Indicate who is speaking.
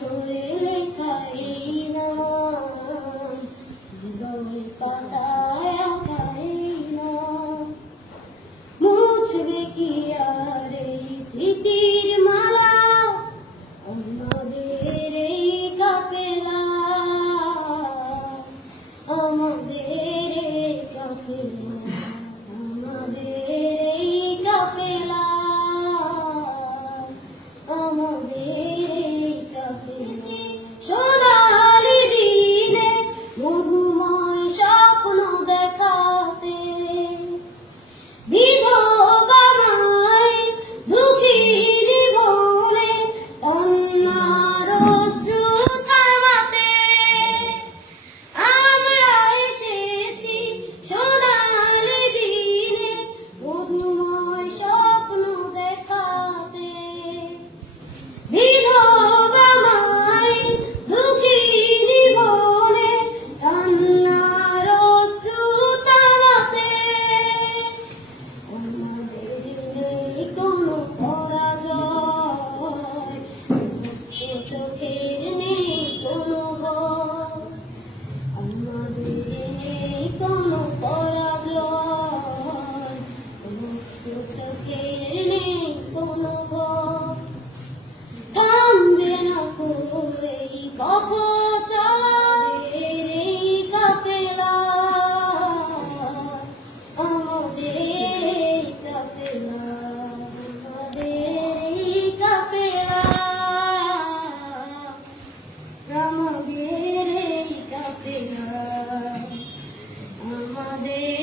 Speaker 1: সকলে আমাদের এই কাফেলা। আমাদের